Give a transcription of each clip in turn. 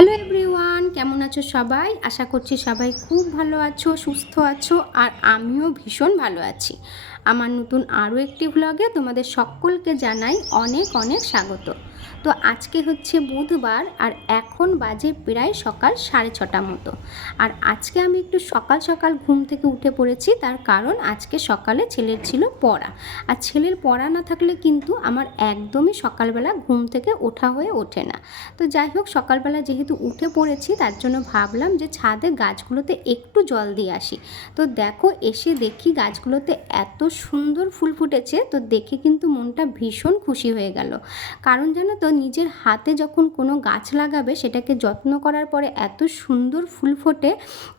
Hello everyone কেমন আছো সবাই? আশা করছি সবাই খুব ভালো আছো, সুস্থ আছো, আর আমিও ভীষণ ভালো আছি। আমার নতুন আরও একটি ভ্লগে তোমাদের সকলকে জানাই অনেক অনেক স্বাগত। তো আজকে হচ্ছে বুধবার আর এখন বাজে প্রায় সকাল সাড়ে ছটা মতো। আর আজকে আমি একটু সকাল সকাল ঘুম থেকে উঠে পড়েছি, তার কারণ আজকে সকালে ছেলের ছিল পড়া। আর ছেলের পড়া না থাকলে কিন্তু আমার একদমই সকালবেলা ঘুম থেকে ওঠা হয়ে ওঠে না। তো যাই হোক, সকালবেলা যেহেতু উঠে পড়েছি, তার জন্য ভাবলাম যে ছাদে গাছগুলোতে একটু জল দিয়ে আসি। তো দেখো, এসে দেখি গাছগুলোতে এত সুন্দর ফুল ফুটেছে, তো দেখে কিন্তু মনটা ভীষণ খুশি হয়ে গেল। কারণ জানো তো নিজের হাতে যখন কোনো গাছ লাগাবে সেটাকে যত্ন করার পরে এত সুন্দর ফুল ফোটে,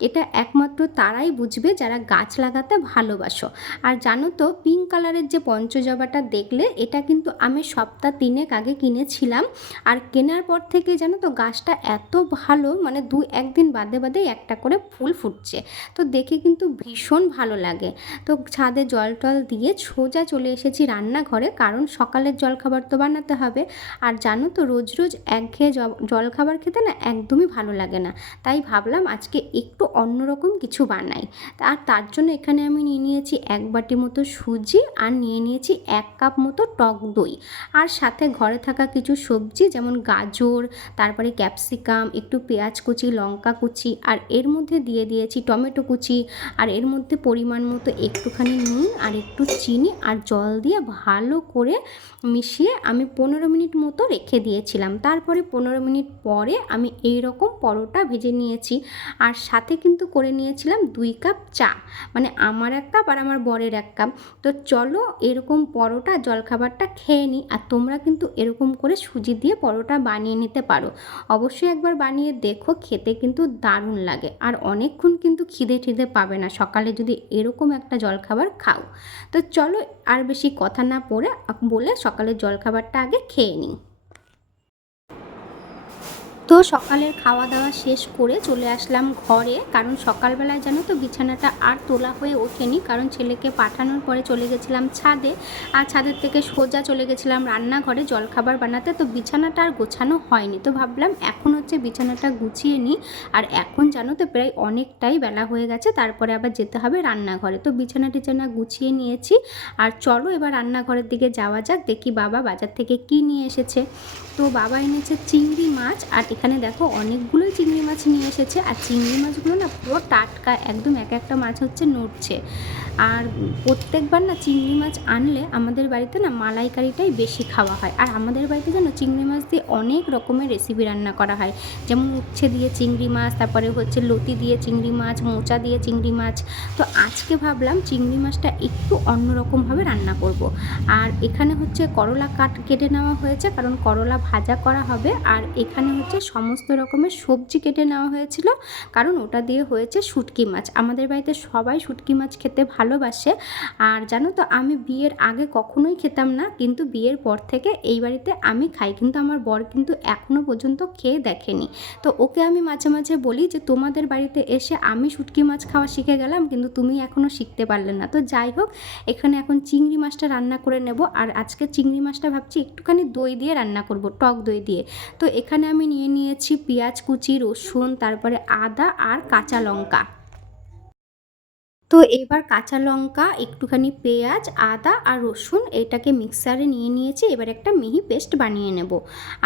এটা একমাত্র তারাই বুঝবে যারা গাছ লাগাতে ভালোবাসো। আর জানো তো পিঙ্ক কালারের যে পঞ্চজবাটা দেখলে, এটা কিন্তু আমি সপ্তাহ তিনেক আগে কিনেছিলাম। আর কেনার পর থেকে জানো তো, গাছটা এত ভালো মানে দু একদিন বাদে বাদে একটা করে ফুল ফুটছে। তো দেখে কিন্তু ভীষণ ভালো লাগে। তো ছাদে জল টল দিয়ে সোজা চলে এসেছি রান্নাঘরে, কারণ সকালের জলখাবার তো বানাতে হবে। আর জানো তো, রোজ রোজ একঘেয়ে জল খাবার খেতে না একদমই ভালো লাগে না। তাই ভাবলাম আজকে একটু অন্যরকম কিছু বানাই। আর তার জন্য এখানে আমি নিয়ে নিয়েছি এক বাটি মতো সুজি আর নিয়ে নিয়েছি এক কাপ মতো টক দই। আর সাথে ঘরে থাকা কিছু সবজি যেমন গাজর, তারপরে ক্যাপসিকাম, একটু পেঁয়াজ কুচি, লঙ্কা কুচি আর এর মধ্যে দিয়ে দিয়েছি টমেটো কুচি। আর এর মধ্যে পরিমাণ মতো একটুখানি নুন আর একটু চিনি আর জল দিয়ে ভালো করে মিশিয়ে আমি পনেরো মিনিট মতো রেখে দিয়েছিলাম। তারপরে পনেরো মিনিট পরে আমি এই রকম পরোটা ভেজে নিয়েছি আর সাথে কিন্তু করে নিয়েছিলাম দুই কাপ চা। মানে আমার এক কাপ আর আমার বরের এক কাপ। তো চলো এরকম পরোটা জলখাবারটা খেয়ে নিই আর তোমরা কিন্তু এরকম করে সুজি দিয়ে পরোটা বানিয়ে নিতে পারো। অবশ্যই একবার বানিয়ে দেখো, খেতে কিন্তু দারুণ লাগে আর অনেকক্ষণ কিন্তু খিদে ঠিদে পাবে না। সকালে যদি এরকম একটা জলখাবার খাও। তো চলো আর বেশি কথা না পড়ে বলে সকালের জলখাবারটা আগে খেয়ে নিই তো সকালের খাওয়া দাওয়া শেষ করে চলে আসলাম ঘরে। কারণ সকালবেলায় জানো তো বিছানাটা আর তোলা হয়ে ওঠেনি। কারণ ছেলেকে পাঠানোর পরে চলে গেছিলাম ছাদে। আর ছাদের থেকে সোজা চলে গেছিলাম রান্নাঘরে জলখাবার বানাতে। তো বিছানাটা আর গোছানো হয়নি। তো ভাবলাম এখন হচ্ছে বিছানাটা গুছিয়ে নিই। আর এখন জানো তো প্রায় অনেকটাই বেলা হয়ে গেছে। তারপরে আবার যেতে হবে রান্নাঘরে। তো বিছানা টিছানা গুছিয়ে নিয়েছি। আর চলো এবার রান্নাঘরের দিকে যাওয়া যাক। দেখি বাবা বাজার থেকে কি নিয়ে এসেছে। তো বাবা এনেছে চিংড়ি মাছ। আর এখানে দেখো অনেকগুলোই চিংড়ি মাছ নিয়ে এসেছে। আর চিংড়ি মাছগুলো না পুরো টাটকা, একদম এক একটা মাছ হচ্ছে নড়ছে। আর প্রত্যেকবার না চিংড়ি মাছ আনলে আমাদের বাড়িতে না মালাইকারিটাই বেশি খাওয়া হয়। আর আমাদের বাড়িতে যেন চিংড়ি মাছ দিয়ে অনেক রকমের রেসিপি রান্না করা হয়। যেমন উচ্ছে দিয়ে চিংড়ি মাছ, তারপরে হচ্ছে লতি দিয়ে চিংড়ি মাছ, মোচা দিয়ে চিংড়ি মাছ। তো আজকে ভাবলাম চিংড়ি মাছটা একটু অন্যরকমভাবে রান্না করব। আর এখানে হচ্ছে করলা কাট কেটে নেওয়া হয়েছে, কারণ করলা ভাজা করা হবে। আর এখানে হচ্ছে সমস্ত রকমের সবজি কেটে নেওয়া হয়েছিল, কারণ ওটা দিয়ে হয়েছে শুটকি মাছ। আমাদের বাড়িতে সবাই শুটকি মাছ খেতে ভালোবাসে। আর জানো তো, আমি বিয়ের আগে কখনোই খেতাম না, কিন্তু বিয়ের পর থেকে এই বাড়িতে আমি খাই। কিন্তু আমার বর কিন্তু এখনও পর্যন্ত খেয়ে দেখেনি। তো ওকে আমি মাঝে মাঝে বলি যে, তোমাদের বাড়িতে এসে আমি শুটকি মাছ খাওয়া শিখে গেলাম, কিন্তু তুমি এখনও শিখতে পারলে না। তো যাই হোক, এখানে এখন চিংড়ি মাছটা রান্না করে নেব। আর আজকে চিংড়ি মাছটা ভাবছি একটুখানি দই দিয়ে রান্না করব, টক দই দিয়ে। তো এখানে আমি নিয়ে নিয়েছি পেঁয়াজ কুচি, রসুন, তারপরে আদা আর কাঁচা লঙ্কা। তো এবার কাঁচা লঙ্কা, একটুখানি পেঁয়াজ, আদা আর রসুন এটাকে মিক্সারে নিয়ে নিয়েছি, এবার একটা মিহি পেস্ট বানিয়ে নেব।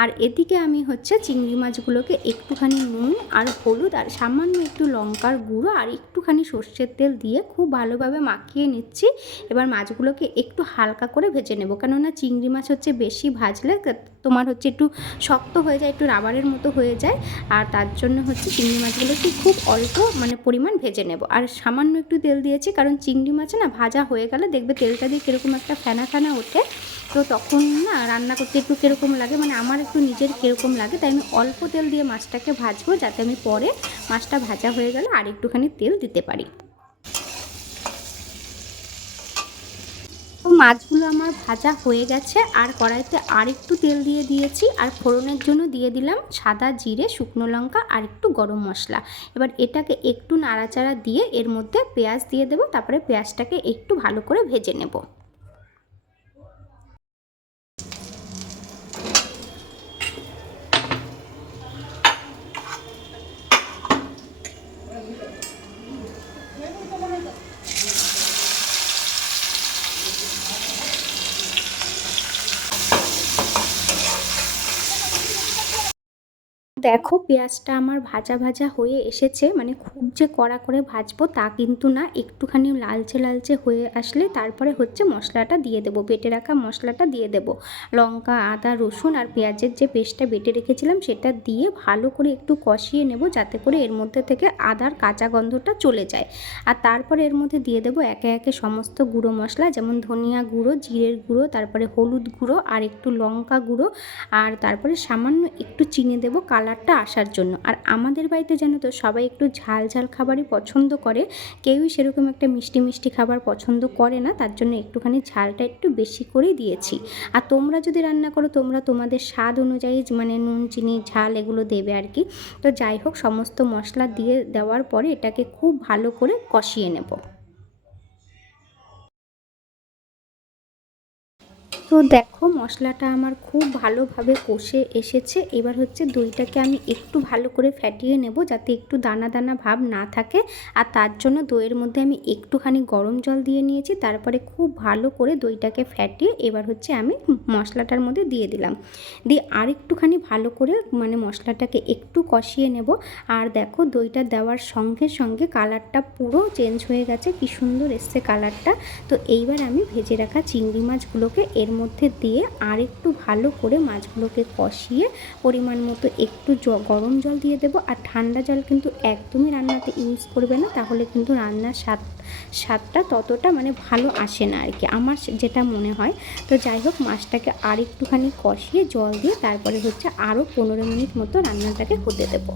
আর এদিকে আমি হচ্ছে চিংড়ি মাছগুলোকে একটুখানি নুন আর হলুদ আর সামান্য একটু লঙ্কার গুঁড়ো আর একটুখানি সর্ষের তেল দিয়ে খুব ভালোভাবে মাখিয়ে নিচ্ছি। এবার মাছগুলোকে একটু হালকা করে ভেজে নেব। কেননা চিংড়ি মাছ হচ্ছে বেশি ভাজলে তোমার হচ্ছে একটু শক্ত হয়ে যায়, একটু রাবারের মতো হয়ে যায়। আর তার জন্য হচ্ছে চিংড়ি মাছগুলোকে খুব অল্প মানে পরিমাণ ভেজে নেব। আর সামান্য একটু তেল দিয়েছি, কারণ চিংড়ি মাছ না ভাজা হয়ে গেলে দেখবে তেলটা দিয়ে কীরকম একটা ফেনা ফেনা ওঠে। তো তখন না রান্না করতে একটু কীরকম লাগে মানে আমার একটু নিজের কীরকম লাগে, তাই আমি অল্প তেল দিয়ে মাছটাকে ভাজবো, যাতে আমি পরে মাছটা ভাজা হয়ে গেলে আর একটুখানি তেল দিতে পারি। মাছগুলো আমার ভাজা হয়ে গেছে। আর কড়াইতে আর একটু তেল দিয়ে দিয়েছি। আর ফোড়নের জন্য দিয়ে দিলাম সাদা জিরে, শুকনো লঙ্কা আর একটু গরম মশলা। এবার এটাকে একটু নাড়াচাড়া দিয়ে এর মধ্যে পেঁয়াজ দিয়ে দেবো। তারপরে পেঁয়াজটাকে একটু ভালো করে ভেজে নেব। দেখো পেঁয়াজটা আমার ভাজা ভাজা হয়ে এসেছে মানে খুব যে কড়া করে ভাজবো তা কিন্তু না, একটুখানি লালচে লালচে হয়ে আসলে তারপরে হচ্ছে মশলাটা দিয়ে দেবো, বেটে রাখা মশলাটা দিয়ে দেবো। লঙ্কা, আদা, রসুন আর পেঁয়াজের যে পেস্টটা বেটে রেখেছিলাম সেটা দিয়ে ভালো করে একটু কষিয়ে নেব যাতে করে এর মধ্যে থেকে আদার কাঁচা গন্ধটা চলে যায়। আর তারপরে এর মধ্যে দিয়ে দেবো একে একে সমস্ত গুঁড়ো মশলা, যেমন ধনিয়া গুঁড়ো, জিরের গুঁড়ো, তারপরে হলুদ গুঁড়ো আর একটু লঙ্কা গুঁড়ো। আর তারপরে সামান্য একটু চিনি দেবো কালারটা আসার জন্য। আর আমাদের বাড়িতে জানো তো, সবাই একটু ঝাল ঝাল খাবারই পছন্দ করে। কেউই সেরকম একটা মিষ্টি মিষ্টি খাবার পছন্দ করে না, তার জন্য একটুখানি ঝালটা একটু বেশি করেই দিয়েছি। আর তোমরা যদি রান্না করো, তোমরা তোমাদের স্বাদ অনুযায়ী মানে নুন, চিনি, ঝাল এগুলো দেবে আর কি। তো যাই হোক, সমস্ত মশলা দিয়ে দেওয়ার পরে এটাকে খুব ভালো করে কষিয়ে নেব। তো দেখো, মশলাটা আমার খুব ভালোভাবে কষে এসেছে। এবার হচ্ছে দইটাকে আমি একটু ভালো করে ফ্যাটিয়ে নেব যাতে একটু দানা দানা ভাব না থাকে। আর তার জন্য দইয়ের মধ্যে আমি একটুখানি গরম জল দিয়ে নিয়েছি, তারপরে খুব ভালো করে দইটাকে ফ্যাটিয়ে এবার হচ্ছে আমি মশলাটার মধ্যে দিয়ে দিলাম। দিয়ে আর একটুখানি ভালো করে মানে মশলাটাকে একটু কষিয়ে নেব। আর দেখো, দইটা দেওয়ার সঙ্গে সঙ্গে কালারটা পুরো চেঞ্জ হয়ে গেছে। কি সুন্দর এসছে কালারটা। তো এইবার আমি ভেজে রাখা চিংড়ি মাছগুলোকে এর মধ্যে দিয়ে আর একটু ভালো করে মাছগুলোকে কষিয়ে পরিমাণ মতো একটু গরম জল দিয়ে দেবো। আর ঠান্ডা জল কিন্তু একদমই রান্নাতে ইউজ করবে না, তাহলে কিন্তু রান্নার স্বাদ, স্বাদটা ততটা মানে ভালো আসে না আর কি, আমার যেটা মনে হয়। তো যাই হোক, মাছটাকে আর একটুখানি কষিয়ে জল দিয়ে তারপরে হচ্ছে আরও পনেরো মিনিট মতো রান্নাটাকে হতে দেবো।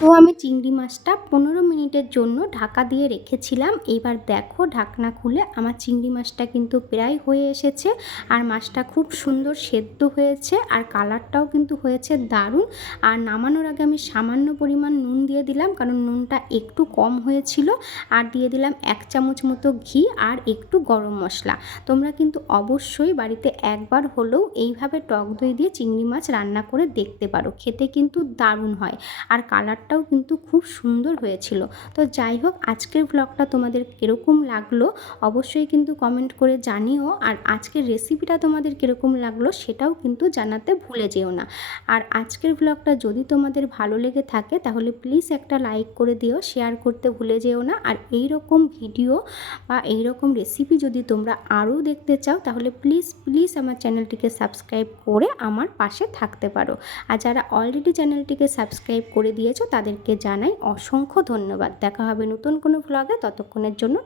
তো আমি চিংড়ি মাছটা পনেরো মিনিটের জন্য ঢাকা দিয়ে রেখেছিলাম। এবার দেখো ঢাকনা খুলে আমার চিংড়ি মাছটা কিন্তু প্রায় হয়ে এসেছে আর মাছটা খুব সুন্দর সেদ্ধ হয়েছে আর কালারটাও কিন্তু হয়েছে দারুণ। আর নামানোর আগে আমি সামান্য পরিমাণ নুন দিয়ে দিলাম কারণ নুনটা একটু কম হয়েছিল আর দিয়ে দিলাম এক চামচ মতো ঘি আর একটু গরম মশলা। তোমরা কিন্তু অবশ্যই বাড়িতে একবার হলেও এইভাবে টক দই দিয়ে চিংড়ি মাছ রান্না করে দেখতে পারো। খেতে কিন্তু দারুণ হয়। আর কালার কালারটাও কিন্তু খুব সুন্দর হয়েছিল। তো যাই হোক, আজকের ব্লগটা তোমাদের কীরকম লাগল অবশ্যই কিন্তু কমেন্ট করে জানিও। আর আজকের রেসিপিটা তোমাদের কীরকম লাগল সেটাও কিন্তু জানাতে ভুলে যেও না। আর আজকের ব্লগটা যদি তোমাদের ভালো লেগে থাকে, তাহলে প্লিজ একটা লাইক করে দিও শেয়ার করতে ভুলে যেও না। আর এই রকম ভিডিও বা এই রকম রেসিপি যদি তোমরা আরও দেখতে চাও, তাহলে প্লিজ প্লিজ আমার চ্যানেলটিকে সাবস্ক্রাইব করে আমার পাশে থাকতে পারো। আর যারা অলরেডি চ্যানেলটিকে সাবস্ক্রাইব করে দিয়েছ তাদেরকে জানাই অসংখ্য ধন্যবাদ। দেখা হবে নতুন কোনো ভ্লগে ততক্ষণের জন্য